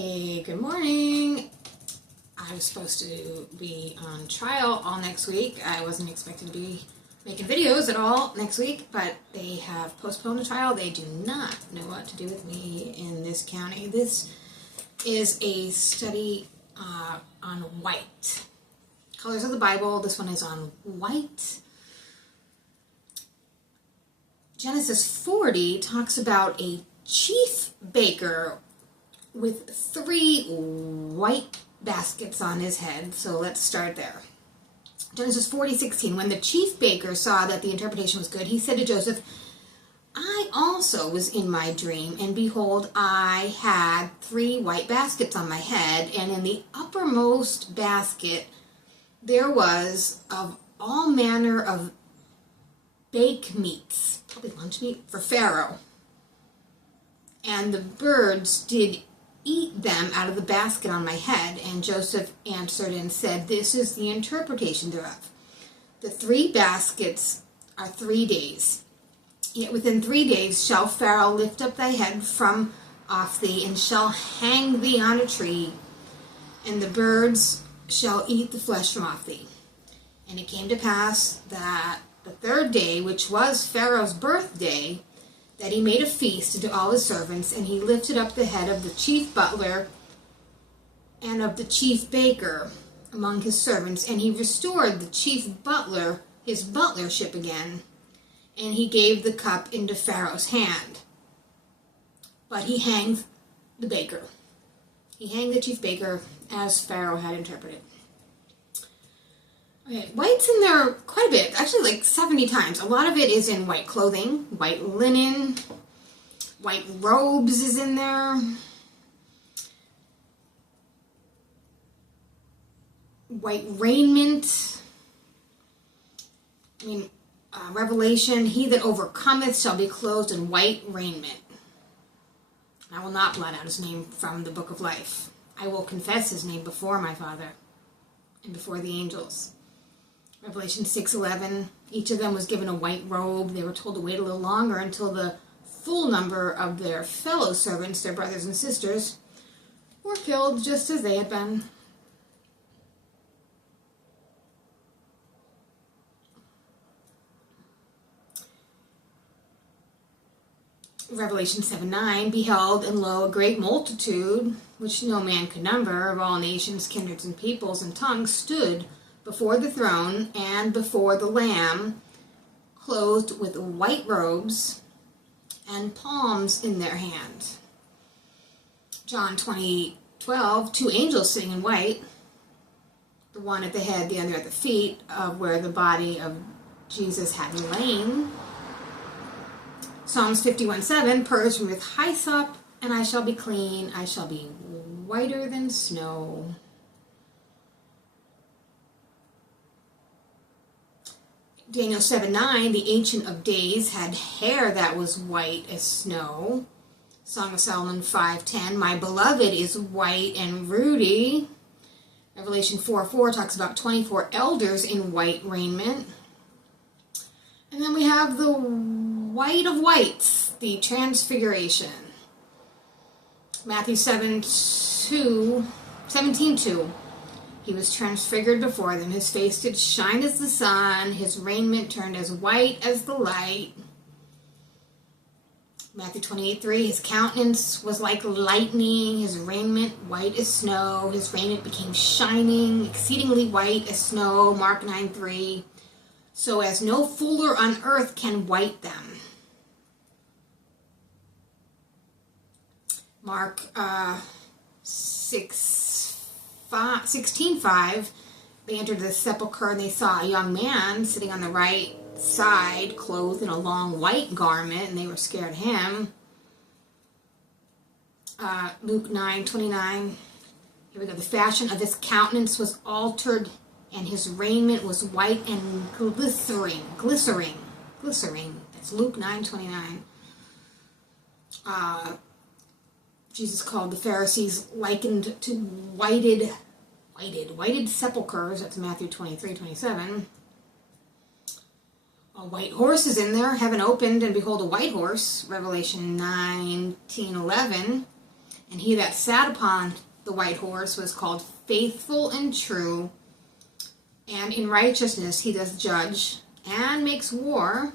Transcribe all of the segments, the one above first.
Hey, good morning. I was supposed to be on trial all next week. I wasn't expected to be making videos at all next week, but they have postponed the trial. They do not know what to do with me in this county. This is a study on white. Colors of the Bible. This one is on white. Genesis 40 talks about a chief baker with 3 white baskets on his head. So let's start there. Genesis 40:16. When the chief baker saw that the interpretation was good, he said to Joseph, I also was in my dream, and behold, I had 3 white baskets on my head, and in the uppermost basket there was of all manner of baked meats, probably lunch meat, for Pharaoh. And the birds did eat them out of the basket on my head. And Joseph answered and said, This is the interpretation thereof. The 3 baskets are 3 days. Yet within 3 days shall Pharaoh lift up thy head from off thee, and shall hang thee on a tree, and the birds shall eat the flesh from off thee. And it came to pass that the 3rd day, which was Pharaoh's birthday, that he made a feast unto all his servants, and he lifted up the head of the chief butler and of the chief baker among his servants, and he restored the chief butler his butlership again, and he gave the cup into Pharaoh's hand. But he hanged the baker. He hanged the chief baker as Pharaoh had interpreted. Okay, white's in there quite a bit, actually like 70 times. A lot of it is in white clothing, white linen, white robes is in there. White raiment. Revelation, he that overcometh shall be clothed in white raiment. I will not blot out his name from the book of life. I will confess his name before my Father and before the angels. Revelation 6:11, each of them was given a white robe. They were told to wait a little longer until the full number of their fellow servants, their brothers and sisters, were killed just as they had been. Revelation 7:9, beheld, and lo, a great multitude, which no man could number, of all nations, kindreds, and peoples, and tongues, stood before the throne and before the Lamb, clothed with white robes and palms in their hands. John 20:12, 2 angels sitting in white, the one at the head, the other at the feet, of where the body of Jesus had lain. Psalms 51:7, purge me with hyssop, and I shall be clean. I shall be whiter than snow. Daniel 7:9, the Ancient of Days had hair that was white as snow. Song of Solomon 5:10, my beloved is white and ruddy. Revelation 4:4 talks about 24 elders in white raiment. And then we have the white of whites, the transfiguration. Matthew 17:2, he was transfigured before them. His face did shine as the sun. His raiment turned as white as the light. Matthew 28:3, his countenance was like lightning. His raiment white as snow. His raiment became shining, exceedingly white as snow. Mark 9:3, so as no fuller on earth can white them. Mark 16:5, they entered the sepulchre, and they saw a young man sitting on the right side, clothed in a long white garment, and they were scared of him. Luke 9:29, here we go. The fashion of his countenance was altered, and his raiment was white and glistering. That's Luke 9:29. Jesus called the Pharisees likened to whited sepulchres. That's Matthew 23:27. A white horse is in there. Heaven opened, and behold, a white horse. Revelation 19:11. And he that sat upon the white horse was called Faithful and True, and in righteousness he doth judge and makes war.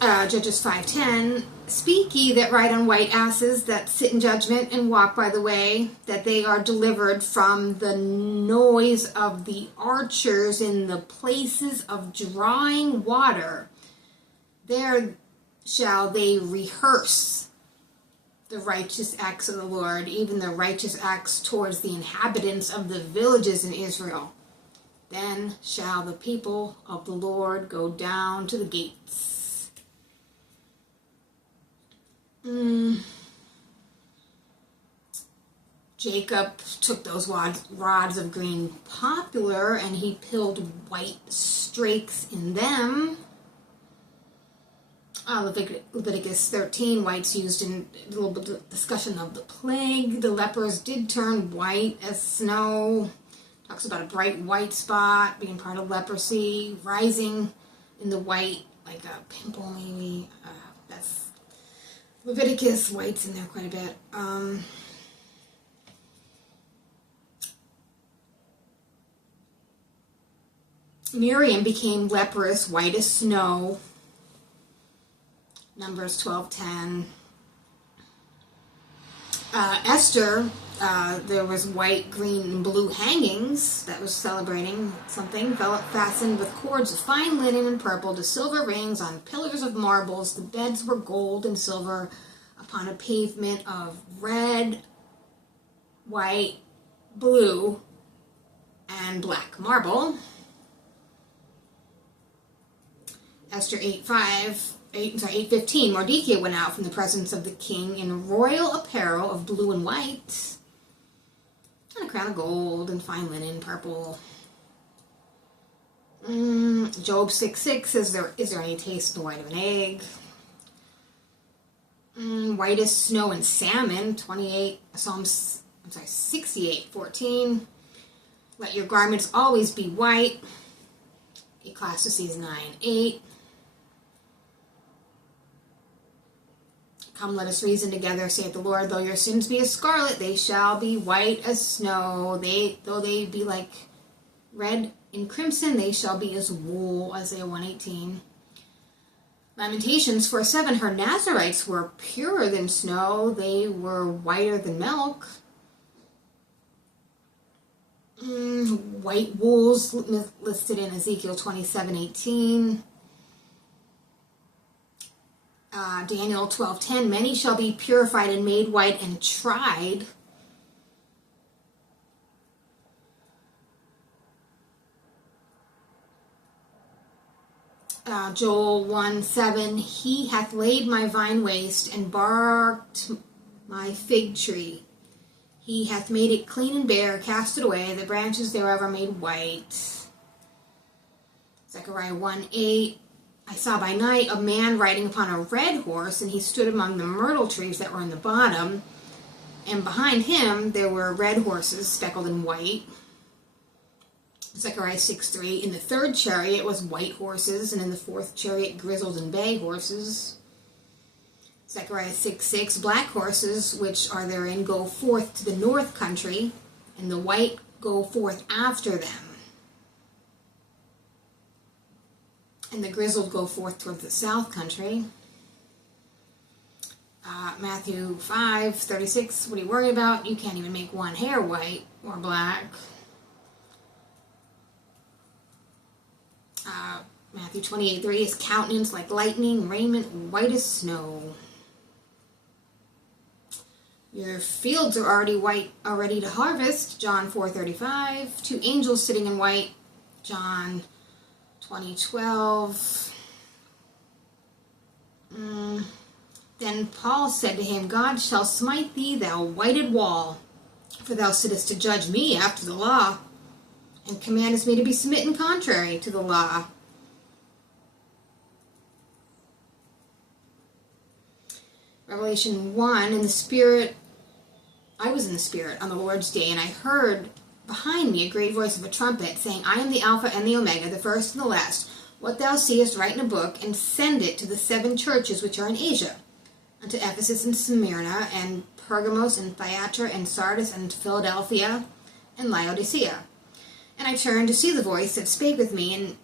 Judges 5:10, speak ye that ride on white asses, that sit in judgment and walk by the way, that they are delivered from the noise of the archers in the places of drawing water. There shall they rehearse the righteous acts of the Lord, even the righteous acts towards the inhabitants of the villages in Israel. Then shall the people of the Lord go down to the gates. Jacob took those rods of green poplar and he pilled white strakes in them. Leviticus 13, white's used in a little bit of discussion of the plague. The lepers did turn white as snow. Talks about a bright white spot being part of leprosy, rising in the white, like a pimple maybe. That's Leviticus, white's in there quite a bit. Miriam became leprous, white as snow. Numbers 12:10. Esther, there was white, green, and blue hangings that was celebrating something, fastened with cords of fine linen and purple to silver rings on pillars of marbles. The beds were gold and silver upon a pavement of red, white, blue, and black marble. Esther 8:15, Mordecai went out from the presence of the king in royal apparel of blue and white, and a crown of gold and fine linen, purple. Job 6:6, is there any taste in the white of an egg? White as snow and salmon, 68:14. Let your garments always be white, Ecclesiastes 9:8. Come, let us reason together, saith the Lord. Though your sins be as scarlet, they shall be white as snow. Though they be like red and crimson, they shall be as wool, Isaiah 1:18. Lamentations 4:7, her Nazarites were purer than snow. They were whiter than milk. White wools listed in Ezekiel 27:18. Daniel 12:10, many shall be purified and made white and tried. Joel 1:7, he hath laid my vine waste and barked my fig tree. He hath made it clean and bare, cast it away, the branches thereof are made white. Zechariah 1:8, I saw by night a man riding upon a red horse, and he stood among the myrtle trees that were in the bottom, and behind him there were red horses speckled in white. Zechariah 6:3, in the third chariot was white horses, and in the fourth chariot grizzled and bay horses. Zechariah 6:6, black horses which are therein go forth to the north country, and the white go forth after them. And the grizzled go forth toward the south country. Matthew 5:36, what are you worried about? You can't even make one hair white or black. Matthew 28:3, his countenance like lightning, raiment white as snow. Your fields are already white, are ready to harvest. John 4:35, two angels sitting in white. John 20:12. Then Paul said to him, God shall smite thee, thou whited wall, for thou sittest to judge me after the law, and commandest me to be smitten contrary to the law. Revelation 1, in the Spirit, I was in the Spirit on the Lord's day, and I heard behind me a great voice of a trumpet, saying, I am the Alpha and the Omega, the first and the last. What thou seest, write in a book, and send it to the 7 churches which are in Asia, unto Ephesus and Smyrna, and Pergamos, and Thyatira, and Sardis, and Philadelphia, and Laodicea. And I turned to see the voice that spake with me, and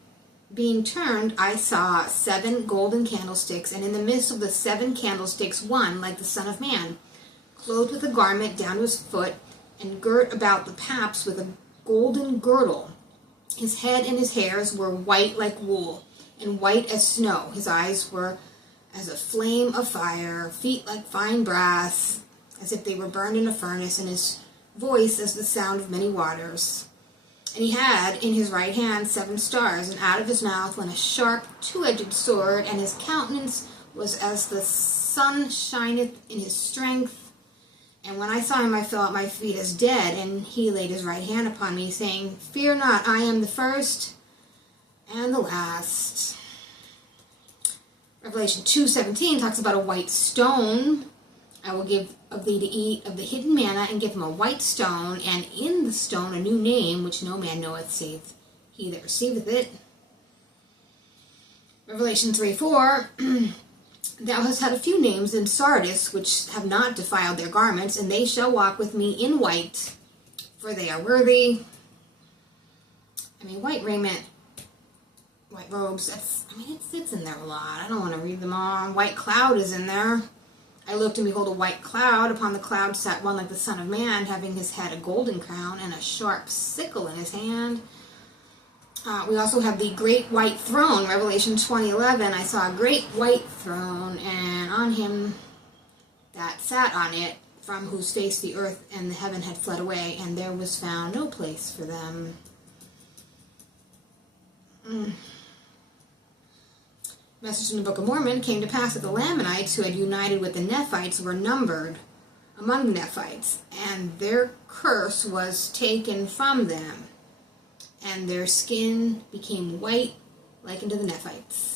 being turned, I saw 7 golden candlesticks, and in the midst of the 7 candlesticks one like the Son of Man, clothed with a garment down to his foot, and girt about the paps with a golden girdle. His head and his hairs were white like wool, and white as snow. His eyes were as a flame of fire, feet like fine brass, as if they were burned in a furnace, and his voice as the sound of many waters. And he had in his right hand 7 stars, and out of his mouth went a sharp 2-edged sword, and his countenance was as the sun shineth in his strength. And when I saw him, I fell at my feet as dead, and he laid his right hand upon me, saying, Fear not, I am the first and the last. Revelation 2:17 talks about a white stone. I will give of thee to eat of the hidden manna, and give him a white stone, and in the stone a new name, which no man knoweth, save he that receiveth it. Revelation 3:4 Thou hast had a few names in Sardis, which have not defiled their garments, and they shall walk with me in white, for they are worthy. White raiment, white robes, it's in there a lot. I don't want to read them all. White cloud is in there. I looked, and behold, a white cloud. Upon the cloud sat one like the Son of Man, having his head a golden crown, and a sharp sickle in his hand. We also have the great white throne. Revelation 20:11. I saw a great white throne, and on him that sat on it, from whose face the earth and the heaven had fled away, and there was found no place for them. Message from the Book of Mormon. Came to pass that the Lamanites who had united with the Nephites were numbered among the Nephites, and their curse was taken from them, and their skin became white like unto the Nephites.